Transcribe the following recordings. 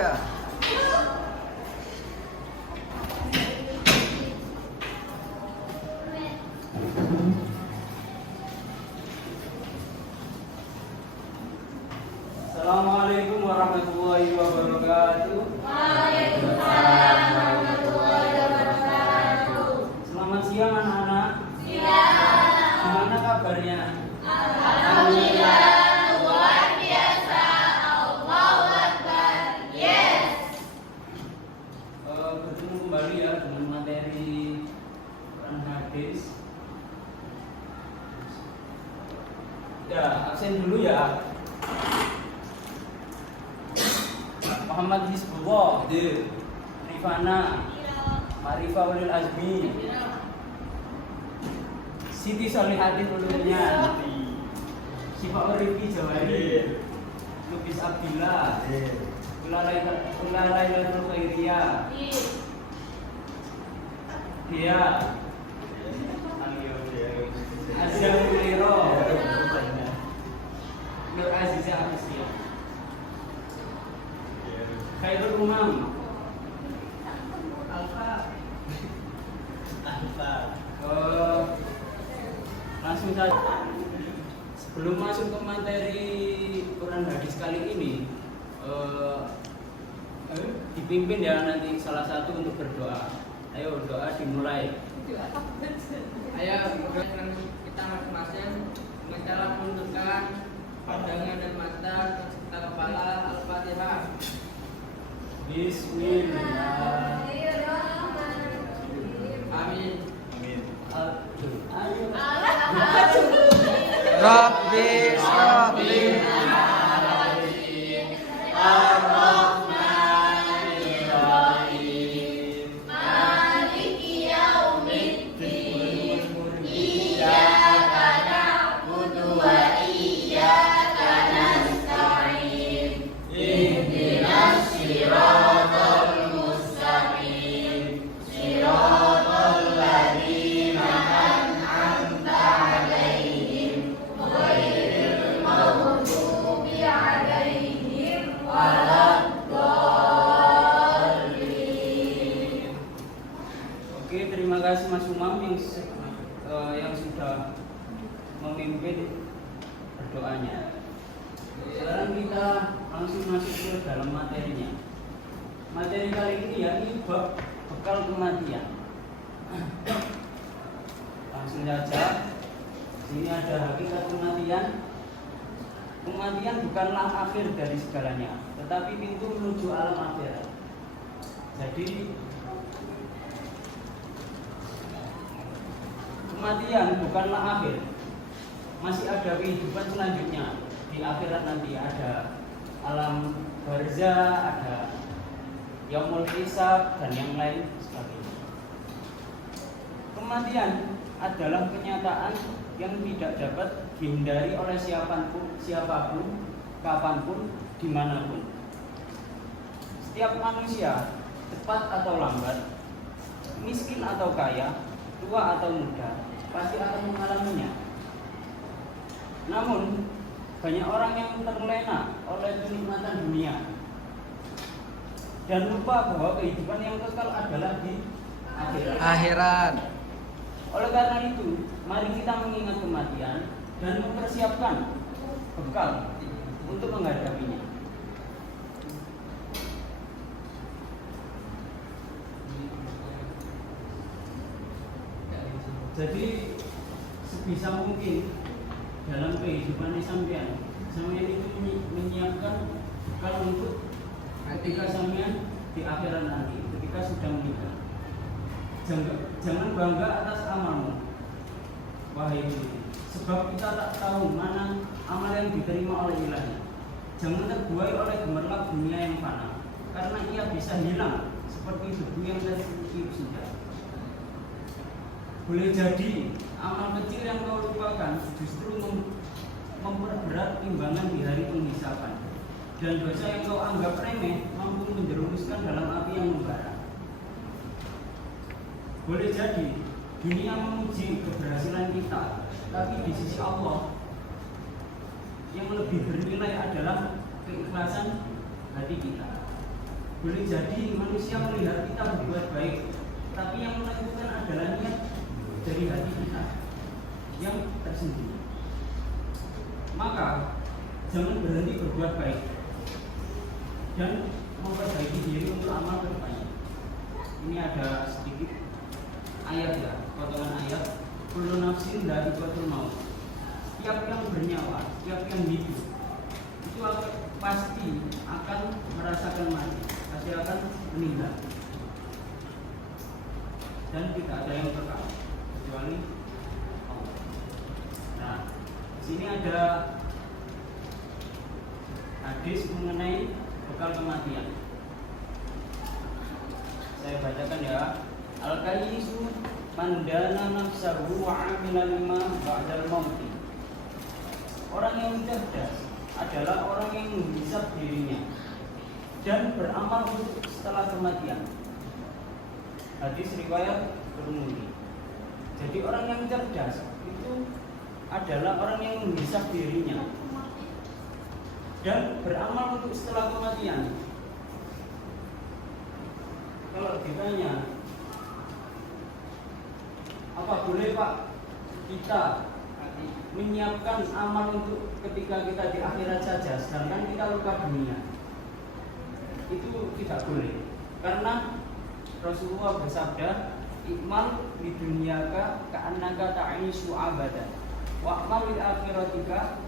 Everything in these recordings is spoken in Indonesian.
Assalamualaikum warahmatullahi wabarakatuh. Waalaikumsalam warahmatullahi wabarakatuh. Selamat siang anak-anak. Siang. Gimana kabarnya? Alhamdulillah, luar biasa. Allahu Akbar. Yes. Bertemu kembali ya dengan materi Quran hadis. Ya, absen dulu ya. Muhammad Hizbullah, Rifana, Marifah Ulil Azmi, Siti Solihatin Ululnya, Syifa Urifi Jawari, Lubis Abdillah, Ulalailatul Khairiyah, Dia, Azza Muliro, Nur Aziza Asia, Khairul Umam, Alfa. Langsung saja. Sebelum masuk ke materi Quran hadis kali ini, dipimpin ya nanti salah satu untuk berdoa. Ayo doa dimulai. Ayo kita masing-masing mencara menundukkan pandangan dan mata serta kepala. Al-Fatihah. Bismillah. Amin. Ayo. Rabbi Rabbi Maliki yaumiddin. Iyyaka na'budu wa iyyaka nasta'in. Ihdinas siratal mustaqim. Siratal ladzina an'amta 'alaihim ghairil maghdubi 'alaihim waladdallin. Oke, terima kasih Mas Umam yang sudah memimpin berdoanya. Sekarang kita langsung masuk ke dalam materinya. Materi kali ini ya ini bab bekal kematian. Langsung saja. Sini ada hakikat kematian. Kematian bukanlah akhir dari segalanya, tetapi pintu menuju alam akhirat. Jadi kematian bukanlah akhir. Masih ada kehidupan selanjutnya. Di akhirat nanti ada alam barzah, ada yaumul hisab dan yang lain sebagainya. Kematian adalah kenyataan yang tidak dapat dihindari oleh siapapun, kapanpun, dimanapun. Setiap manusia, cepat atau lambat, miskin atau kaya, tua atau muda, pasti akan mengalaminya. Namun, banyak orang yang terlena oleh kenikmatan dunia dan lupa bahwa kehidupan yang kekal adalah di akhirat. Oleh karena itu, mari kita mengingat kematian dan mempersiapkan bekal untuk menghadapinya. Jadi sebisa mungkin dalam kehidupan sampean itu menyiapkan bekal untuk ketika sampean di akhirat nanti, ketika sudah meninggal. Jangan bangga atas amalmu, wahai diri, sebab kita tak tahu mana amal yang diterima oleh Ilahi. Jangan terbuai oleh gemerlap dunia yang fana, karena ia bisa hilang seperti debu yang tertiup sudah. Boleh jadi amal kecil yang kau lupakan justru memperberat timbangan di hari penghisaban, dan dosa yang kau anggap remeh mampu menjerumuskan dalam api yang membara. Boleh jadi dunia memuji keberhasilan kita, tapi di sisi Allah yang lebih bernilai adalah keikhlasan hati kita. Boleh jadi manusia melihat kita berbuat baik, tapi yang menentukan adalah niat dari hati kita yang tersendiri. Maka jangan berhenti berbuat baik dan memperbaiki diri untuk amal kedepannya. Ini ada sedikit ayat ya, potongan ayat. Kullu nafsin dha'iqatul maut. Setiap yang bernyawa, setiap yang hidup itu pasti akan merasakan mati, pasti akan meninggal. Dan tidak ada yang kekal kecuali Allah. Nah, di sini ada hadis mengenai bekal kematian. Saya bacakan ya. Al-kayyisu man dana nafsahu wa 'amila lima ba'dal mauti. Orang yang cerdas adalah orang yang menghisap dirinya dan beramal untuk setelah kematian. Hadis riwayat Tirmidzi. Jadi orang yang cerdas itu adalah orang yang menghisap dirinya dan beramal untuk setelah kematian. Kalau ditanya, apa boleh Pak kita menyiapkan amal untuk ketika kita di akhirat saja, sedangkan kita lupa dunia? Itu tidak boleh, karena Rasulullah bersabda, "Ikmal di dunyaka ka'annaka ta'ishu abadan, wa'mal di akhiratika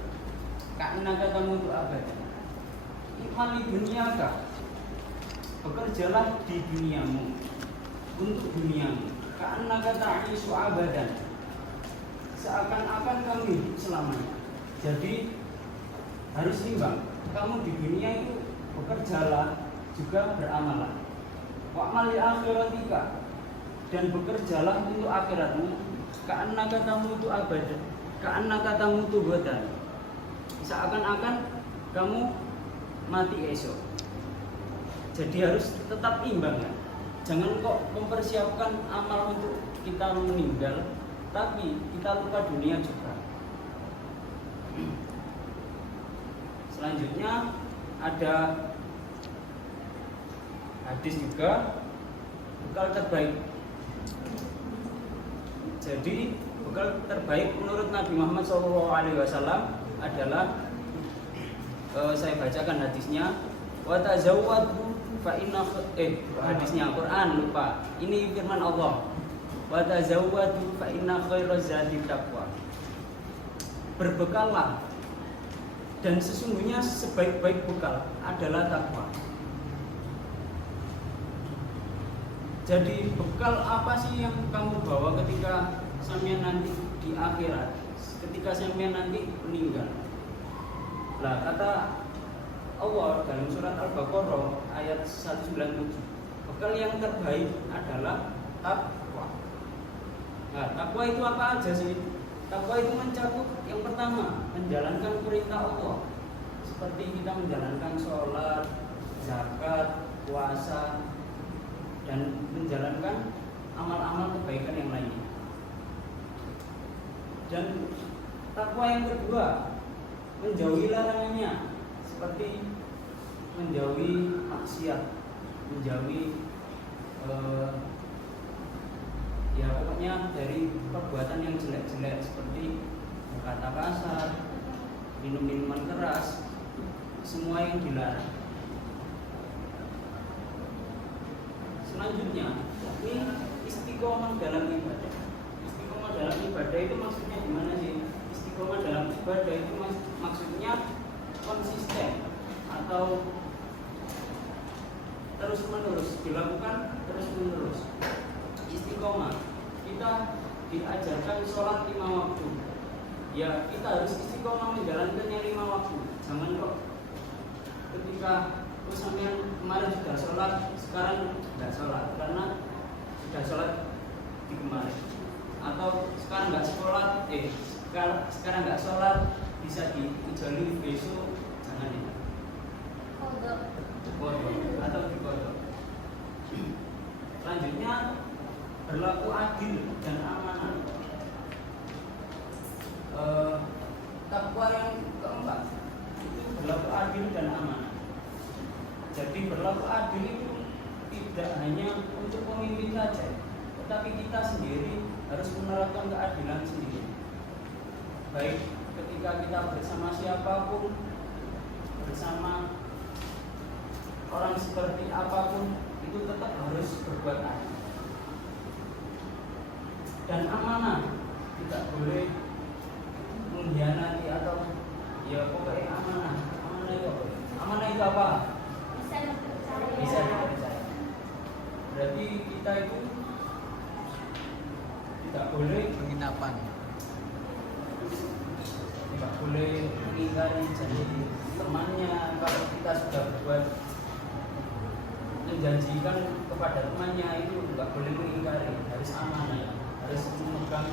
ka'annaka tamutu abadan." Ikmal di dunyaka, bekerjalah di duniamu untuk duniamu, ka'annaka ta'ishu abadan, seakan-akan kamu hidup selamanya. Jadi harus imbang. Kamu di dunia itu bekerjalah juga beramallah. Wa'mal li akhiratika, dan bekerjalah untuk akhiratmu, ka'annaka tamutu abadan, ka'annaka tamutu ghadan, seakan-akan kamu mati esok. Jadi harus tetap imbang ya. Jangan kok mempersiapkan amal untuk kita meninggal, tapi kita lupa dunia juga. Selanjutnya ada hadis juga, bekal terbaik. Jadi bekal terbaik menurut Nabi Muhammad SAW adalah, saya bacakan hadisnya, wa tazawwadu fa inna hadisnya Quran, lupa. Ini firman Allah. Wa tazawwadu fa inna khairaz zadi taqwa. Berbekallah, dan sesungguhnya sebaik-baik bekal adalah takwa. Jadi bekal apa sih yang kamu bawa ketika sampean nanti di akhirat, ketika sampean nanti meninggal? Lah kata Allah dalam surat Al-Baqarah ayat 197, bekal yang terbaik adalah takwa. Nah, takwa itu apa aja sih? Takwa itu mencakup yang pertama, menjalankan perintah Allah, seperti kita menjalankan sholat, zakat, puasa, dan menjalankan amal-amal kebaikan yang lainnya. Dan takwa yang kedua, menjauhi larangannya, seperti menjauhi maksiat, menjauhi ya pokoknya dari perbuatan yang jelek-jelek, seperti berkata kasar, minum minuman keras, semua yang dilarang. Selanjutnya, ini istiqomah dalam ibadah. Istiqomah dalam ibadah itu maksudnya gimana sih? Istiqomah dalam ibadah itu maksudnya konsisten atau terus-menerus, dilakukan terus-menerus. Istiqomah, kita diajarkan sholat 5 waktu. Ya, kita harus istiqomah menjalankannya 5 waktu. Jangan kok ketika sampean kemarin sudah sholat, sekarang tidak sholat karena sudah sholat di kemarin. Atau sekarang nggak sholat, sekarang nggak sholat bisa dijalin besok, jangan ya. Kodok atau dikodok. Selanjutnya, berlaku adil dan amanah. Takwa yang keempat itu berlaku adil dan amanah. Jadi berlaku adil adil itu tidak hanya untuk pemimpin saja, tetapi kita sendiri harus menerapkan keadilan sendiri. Baik ketika kita bersama siapapun, bersama orang seperti apapun, itu tetap harus berbuat adil. Dan amanah tidak boleh mengkhianati atau ya pokoknya amanah. Amanah itu apa? Amanah itu apa? Bisa dipercaya. Berarti kita itu tidak boleh Penginapan. tidak boleh mengingkari janji temannya. Kalau kita sudah berbuat menjanjikan kepada temannya itu tidak boleh mengingkari, harus amanah, harus memegang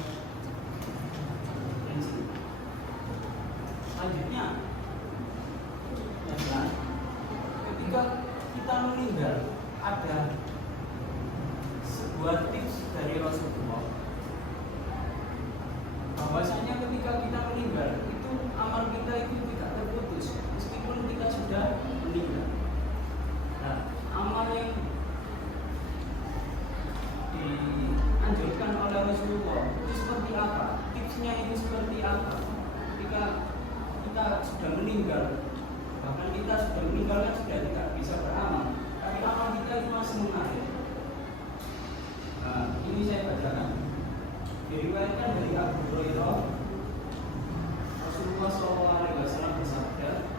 prinsip. Selanjutnya, ketika kita meninggal ada sebuah tips dari Rasulullah bahwasanya ketika kita meninggal itu amal kita itu tidak terputus meskipun kita sudah meninggal. Nah, amal yang dianjurkan oleh Rasulullah itu seperti apa? Tipsnya itu seperti apa? Ketika kita sudah meninggal, bahkan kita sudah meninggal kan sudah tidak bisa beramal, tapi amal kita itu masih mengalir. Nah, ini saya bacakan. Diriwayatkan dari Abu Hurairah, Rasulullah SAW bersabda,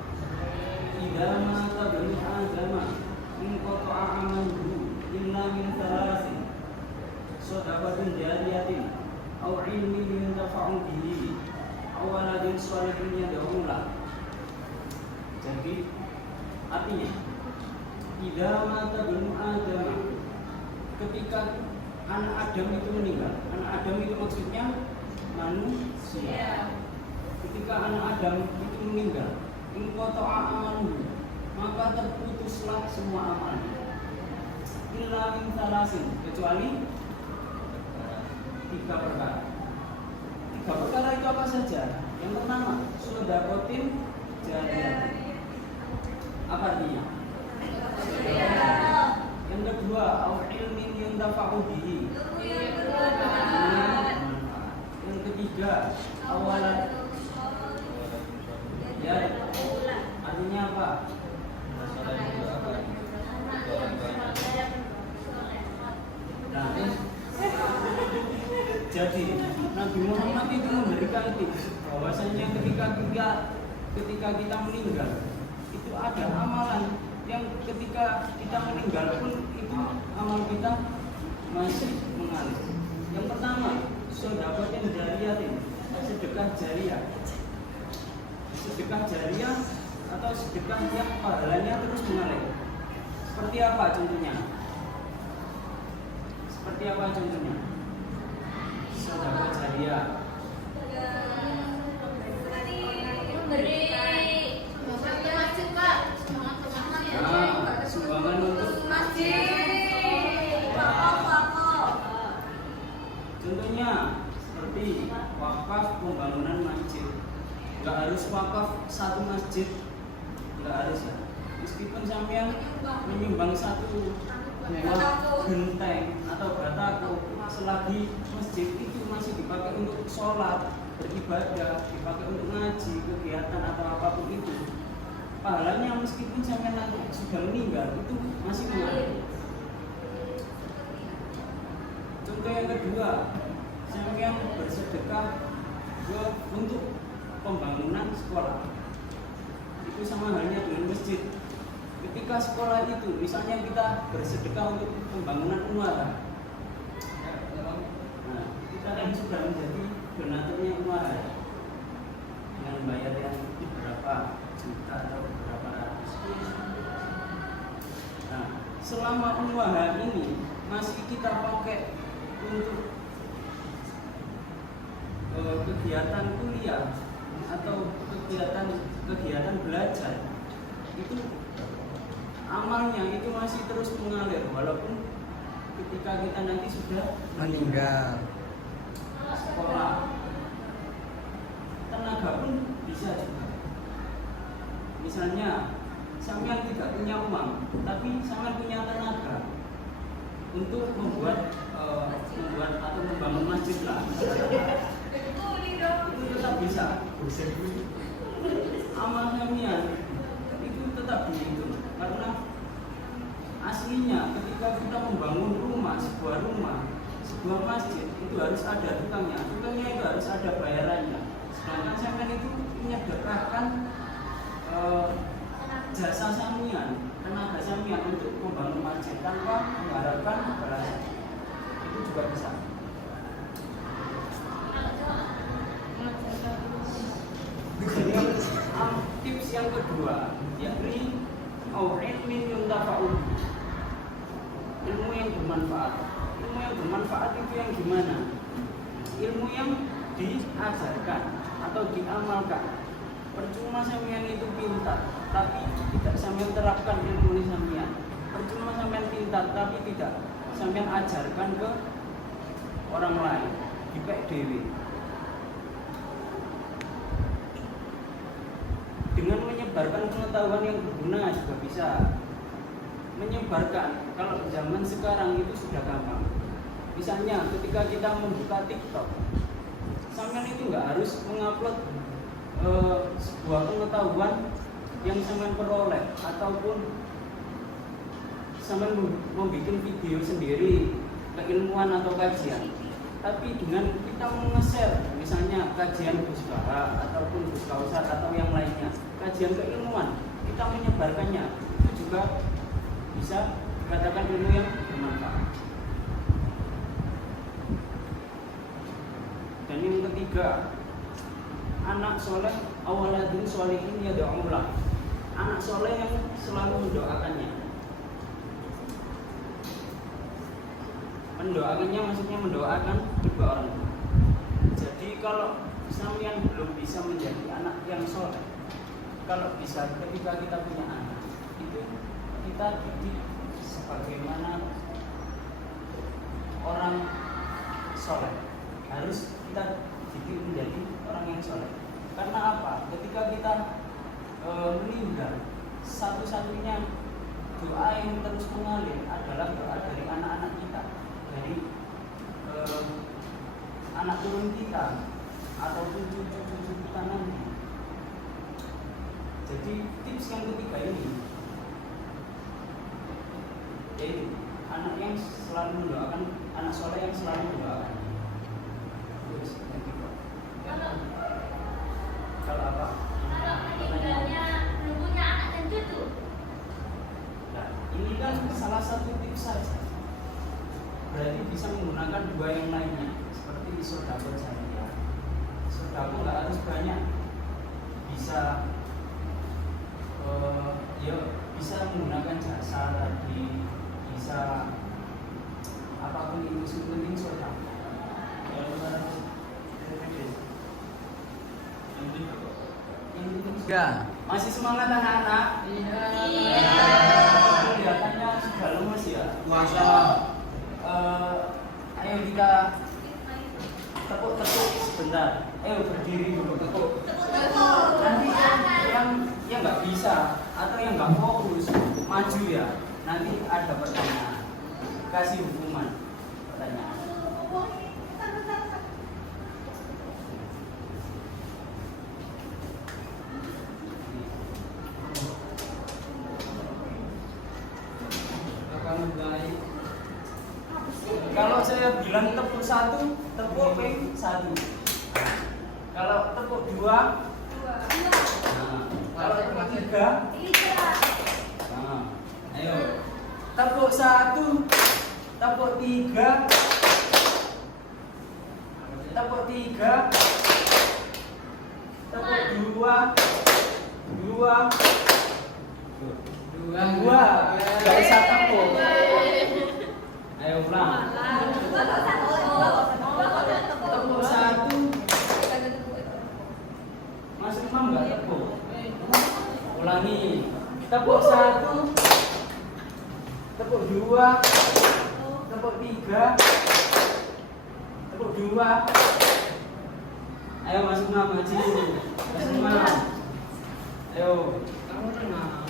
"Idza mata bani Adam, in qata'a amaluhu illa min thalathin, shadaqatin jariyatin, aw ilmin yuntafa'u bihi, aw waladin shalihin yad'u lahu." Jadi artinya, idza mata bani Adam, ketika anak Adam itu meninggal. Anak Adam itu maksudnya manusia. Ketika anak Adam itu meninggal, in qata'a amaluhu, maka terputuslah semua amalnya. Illa min thalathin, kecuali 3 perkara. 3 perkara itu apa saja? Yang pertama, shadaqatin jariyah. Apa artinya? Yang kedua, au ilmin yuntafa'u bihi. Yang ketiga, awalan ya, artinya apa? Nah, jadi Nabi Muhammad itu memberikan tips bahwasanya ketika kita meninggal itu ada amalan yang ketika kita meninggal pun itu amal kita masih mengalir. Yang pertama, shadaqatin jariyatin, sedekah jariah. Sedekah jariah atau sedekah yang pahalanya terus mengalir. Seperti apa contohnya? Seperti apa contohnya? Sedekah jariah. Sumbangan untuk contohnya seperti wakaf pembangunan masjid. Nggak harus wakaf satu masjid, nggak harus ya. Meskipun sampean menyumbang satu genteng atau batako, selagi masjid itu masih dipakai untuk sholat, beribadah, dipakai untuk ngaji, kegiatan atau apapun itu, pahalanya meskipun sampai nanti sudah meninggal itu masih mengalir. Contoh yang kedua, sampai yang bersedekah untuk pembangunan sekolah, itu sama halnya dengan masjid. Ketika sekolah itu, misalnya kita bersedekah untuk pembangunan Unwara, nah kita kan sudah menjadi donaturnya Unwara dengan bayar yang berapa juta atau berapa ratus. Nah, selama Unwara ini masih kita pakai untuk kegiatan kuliah atau kegiatan belajar, itu amalnya itu masih terus mengalir walaupun ketika kita nanti sudah Meninggal. sekolah. Tenaga pun bisa juga. Misalnya sampean tidak punya uang, tapi sampean punya tenaga untuk membuat atau membangun masjid lah. Itu tetap bisa. Amal sampean itu tetap dihitung karena aslinya ketika kita membangun sebuah masjid itu harus ada tukangnya itu harus ada bayarannya. Sedangkan sampean itu menyedekahkan jasa sampean, tenaga sampean untuk membangun masjid tanpa mengharapkan balasan. Itu juga bisa. Tips yang kedua yakni ilmin yuntafa'u, ilmu yang bermanfaat. Ilmu yang bermanfaat itu yang gimana? Ilmu yang diajarkan atau diamalkan. Percuma sampean itu pintar tapi tidak sampean terapkan ilmu sampean. Percuma sampean pintar tapi tidak sampean ajarkan ke orang lain. Dipek dewi. Dengan menyebarkan pengetahuan yang berguna juga bisa. Menyebarkan, kalau zaman sekarang itu sudah gampang. Misalnya ketika kita membuka TikTok, sampean itu nggak harus mengupload sebuah pengetahuan yang sampean peroleh ataupun sampean membuat video sendiri keilmuan atau kajian. Tapi dengan kita nge-share misalnya kajian Gus Baha ataupun Gus Kausar atau yang lainnya, kajian keilmuan, kita menyebarkannya, itu juga bisa dikatakan ilmu yang bermanfaat. Dan yang ketiga, anak soleh awaladun sholihin yad'ulah, anak soleh yang selalu mendoakannya. Mendoakannya maksudnya mendoakan kedua orang tua. Jadi kalau sampean belum bisa menjadi anak yang soleh, kalau bisa ketika kita punya anak itu kita didik sebagaimana orang soleh, harus kita didik menjadi orang yang soleh. Karena apa? Ketika kita meninggal, satu-satunya doa yang terus mengalir adalah doa dari anak-anak kita, dari anak turun kita ataupun cucu-cucu kita nanti. Jadi tips yang ketiga ini, yaitu anak yang selalu mendoakan, anak soleh yang selalu mendoakan. Terus yang ketiga. Kalau apa? Kalau meninggalnya belum punya anak dan cucu. Nah, ini kan salah satu tips saja. Berarti bisa menggunakan dua yang lainnya, seperti sodako jariah. Sodako nggak harus banyak, bisa bisa menggunakan jasa tadi, bisa apapun itu, penting sodako. Ya. Masih semangat anak-anak? Iya. Kelihatannya sudah lemes ya. Masa. Ayo kita tepuk-tepuk sebentar. Ayo berdiri dulu tepuk. Nanti yang nggak bisa atau yang nggak fokus maju ya. Nanti ada pertanyaan. Kasih hukuman pertanyaan. Kalau saya bilang tepuk satu, tepuk ping satu. Kalau tepuk dua, nah, kalau tepuk tiga, nah, ayo. Tepuk satu, tepuk tiga, tepuk tiga, tepuk dua, dua, nggak usah tepuk. Ayo ulang. Tepuk satu. Mas Imam nggak tepuk. Ulangi. Tepuk satu. Tepuk dua. Tepuk tiga. Tepuk dua. Ayo Mas Imam maju. Mas Imam. Ayo. Kamu tenang.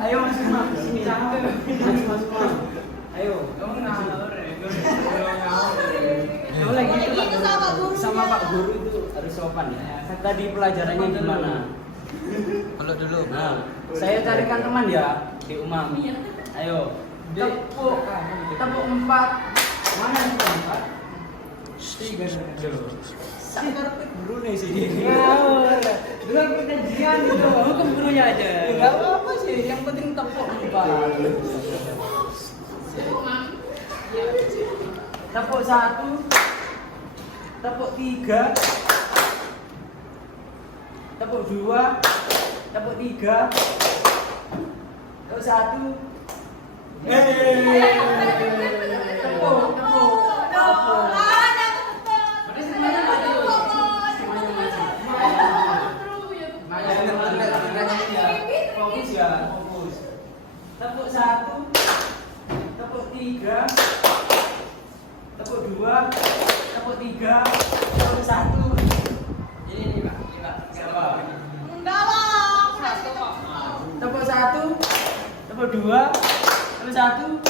Ayo Mas Umam, sini. Mas Umam. Ayo. Kamu ngawur ya? Kamu lagi Itu sama gurunya. sama Pak Guru itu harus sopan ya. Tadi pelajarannya gimana? Peluk dulu. Nah, saya carikan teman ya di Umam. Ayo. Tepuk 4. Mana yang 4? 3 dulu. Sakar guru nih sih. Ngawur. Dulu aku kajian gitu. Kamu ke gurunya aja. Enggak apa-apa sih, yang penting tepuk 4. Tepuk 1. Tepuk 3. Tepuk 2. Tepuk 3. Tepuk 1. Tepuk. Berarti semuanya maju. Fokus ya, fokus. Tepuk 1. Tepuk 3. Tepuk 2. Tepuk 3. Tepuk 1. Ini Pak. Ini Pak. Siapa? Enggak lah, aku udah stop. Tepuk 1. Tepuk 2. Tepuk 1.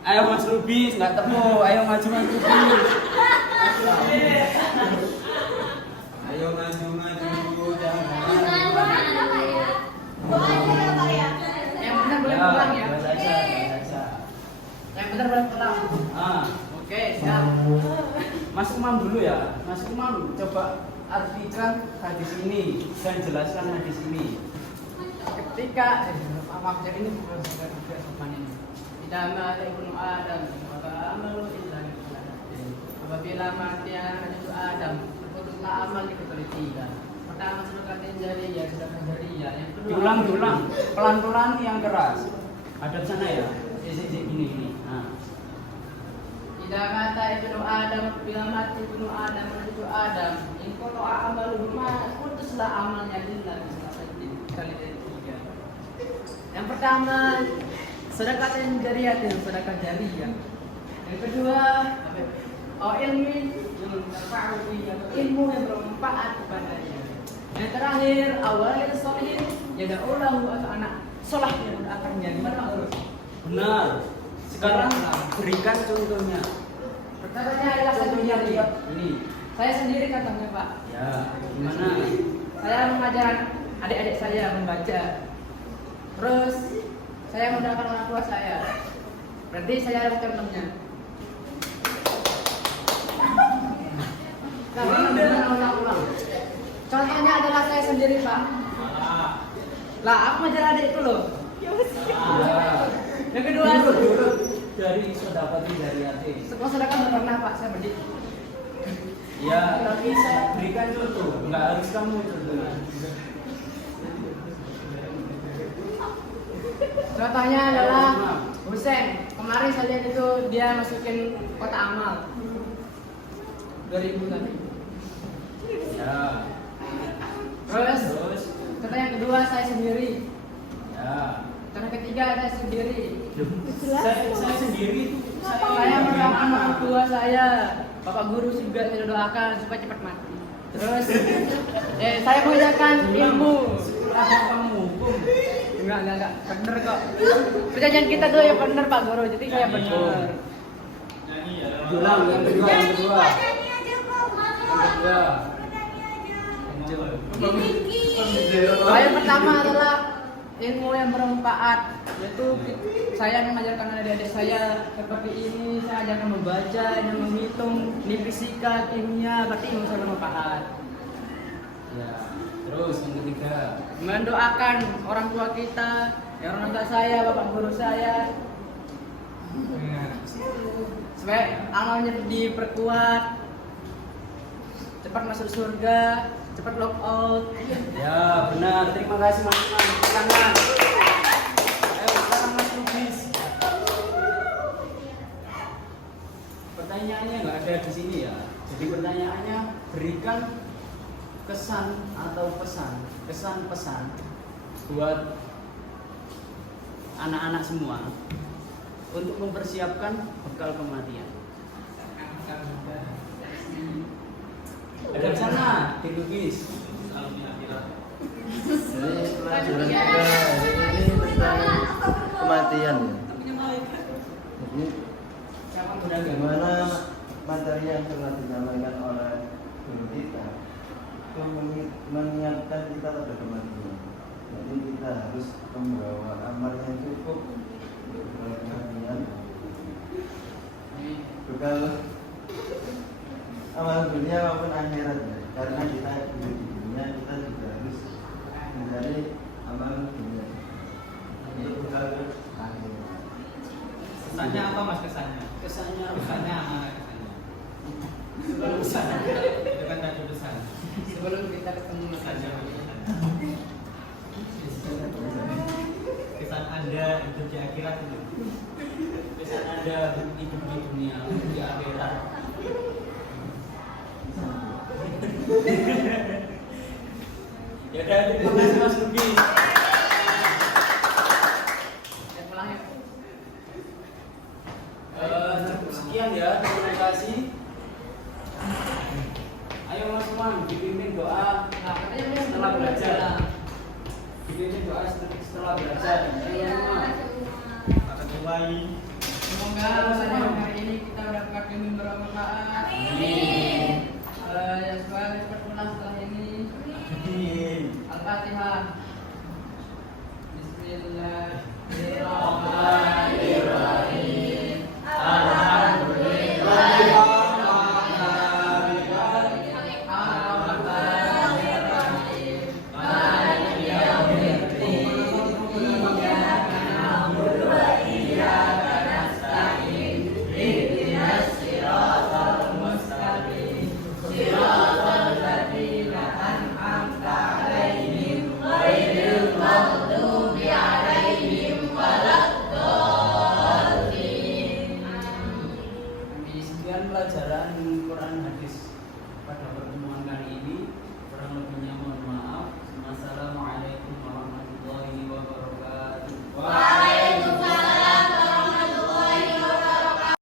Ayo Mas Rubis, nggak tepuk. Ayo maju Mas Rubis. Ayo maju. Yang benar boleh pulang ya. Baca. Yang benar boleh pulang. Ah, Oke, siap. Mas Umam dulu ya. Mas Umam coba artikan hadis ini dan jelaskan hadis ini. Ketika maaf jadi ini bukan sopan ini. Tidak ada ibnu Adam, maka amalu illa billah. Apabila mati anak itu Adam, berputuslah amal dikecuali 3. Pertama sedekah jariyah, sedekah jariyah. Yang kedua Diulang, pelan-pelan yang keras. Hadap sana ya. Ini. Nah. Tidak kata ibnu Adam, bila mati ibnu Adam, menuju Adam. Ingkau doa amalu putuslah amalnya lillah kali 3. Yang pertama sedekah jariyah, sedekah jariyah. Yang kedua ilmu yang bermanfaat kepadanya. Yang terakhir awalnya solihin, jadi ulang buat anak soleh yang akan jadi mana urus. Benar. Sekarang berikan contohnya. Pertamanya adalah saya sendiri. Ini. Saya sendiri katanya Pak. Ya, gimana? Saya mengajar adik-adik saya membaca. Terus saya menggunakan orang tua saya. Berarti saya harus contohnya. Ulang. Contohnya adalah saya sendiri Pak. Lah aku mengajar adik itu loh. Yang kedua Dulu dari sedapati dari hati. sekolah sedekah nggak pernah Pak saya berdiri. Ya, tapi saya berikan contoh. Enggak harus kamu contohnya. Contohnya adalah Husen. Kemarin saya lihat itu dia masukin kotak amal 2000 tadi. Ya. Terus contoh yang kedua saya sendiri. Ya. Contoh ketiga saya sendiri. Saya sendiri. Saya mendoakan orang tua saya, bapak guru juga saya doakan supaya cepat mati. Terus saya mengajarkan ilmu. Ada kamu hukum. Enggak, bener kok. Perjanjian kita tuh yang bener Pak Guru, jadi saya bener. Ulang yang kedua. Yang pertama adalah ilmu yang bermanfaat, yaitu saya mengajarkan adik-adik saya seperti ini. Saya ajarkan membaca dan menghitung, ini fisika, kimia, berarti ilmu saya bermanfaat. Ya. Terus yang ketiga. Mendoakan orang tua kita, ya orang tua saya, bapak guru saya, supaya amalnya diperkuat, cepat masuk surga, cepat lock out. Ya, benar. Terima kasih Mas Iman. Tangan. Ayo sekarang Mas Lubis. Pertanyaannya nggak ada di sini ya. Jadi pertanyaannya berikan kesan atau pesan buat anak-anak semua untuk mempersiapkan bekal kematian. Ada di sana, dilukis. Jadi pelajaran kita hari ini tentang kematian ya. Jadi Siapa pedagang? bagaimana materi yang telah disampaikan oleh guru kita itu mengingatkan kita pada kematian. Jadi kita harus membawa amal yang cukup untuk kematian. Bekal amal dunia maupun akhirat ya. Karena kita hidup di dunia, kita juga harus mencari amal dunia untuk bekal ke akhirat. Kesannya apa mas kesannya? Kesannya apa? Kesannya Sebelum sana, itu kan tadi pesan. sebelum kita ketemu Kesannya saja. apa? Kesan Anda hidup di akhirat itu. Kesan Anda hidup di dunia, di akhirat. Ya udah, terima kasih Mas Luki. Ya pulang ya. Sekian ya, terima kasih. Ayo Mas Umang, dipimpin doa Nah, katanya setelah belajar. Dipimpin doa setelah belajar. Ayo Mas. Akan mulai. Semoga pelajaran hari ini kita mendapatkan ilmu bermanfaat. Amin. Yang semoga cepat pulang setelah ini. Al-Fatihah. Bismillahirrahmanirrahim. Sekian pelajaran Quran hadis pada pertemuan kali ini. Kurang lebihnya mohon maaf. Wassalamualaikum warahmatullahi wabarakatuh.